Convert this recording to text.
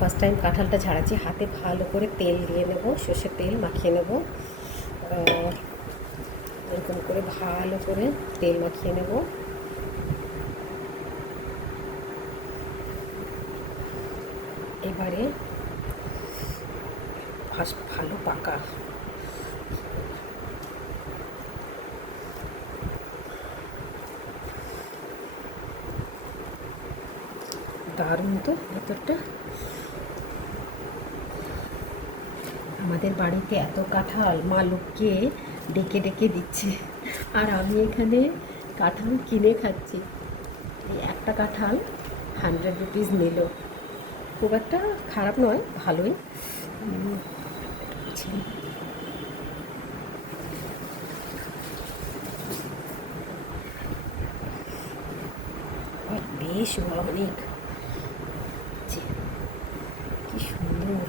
First time কাঁঠালটা ছাড়াচ্ছি, হাতে ভালো করে তেল দিয়ে নেব, সর্ষের তেল মাখিয়ে নেব। এরকম করে ভালো করে তেল মাখিয়ে নেব। এবারে ভালো পাকা দারুণ তো ভেতরটা। আমাদের বাড়িতে এত কাঁঠাল, মা লোককে ডেকে ডেকে দিচ্ছে, আর আমি এখানে কাঁঠাল কিনে খাচ্ছি। এই একটা কাঁঠাল 100 রুপিস নিল, খুব একটা খারাপ নয়, ভালোই। আর বেশ অনেক, কি সুন্দর।